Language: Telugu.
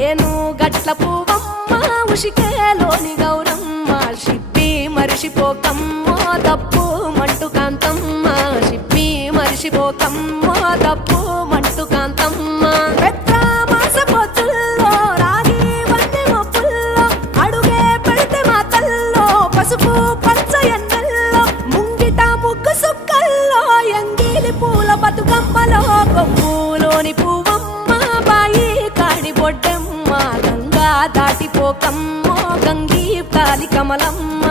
ఏను గట్ల పువ్వమ్మ ఉషికేలోని గౌరమ్మ షిప్పి మరిషిపోకమ్మో తప్పు మంటు కాంతమ్మ షిప్పి మరిషిపోకమ్మో తప్పు మంటు కాంతమ్మ పెద్ద మాస పొత్తుల్లో రాగి వన్నె మొప్పుల్లో అడుగే పెడితే మా తల్లో పసుపు పచ్చ ఎన్నెల్లో ముంగిట ముగ్గు సుక్కల్లో ఎంగిలి పూల బతుకమ్మలో కొమ్ములోని పువ్వమ్మ బాయి కాడి బొడ్డెమ్మ గంగా దాటిపోకమ్మో గంగీ కాలి కమలమ్మ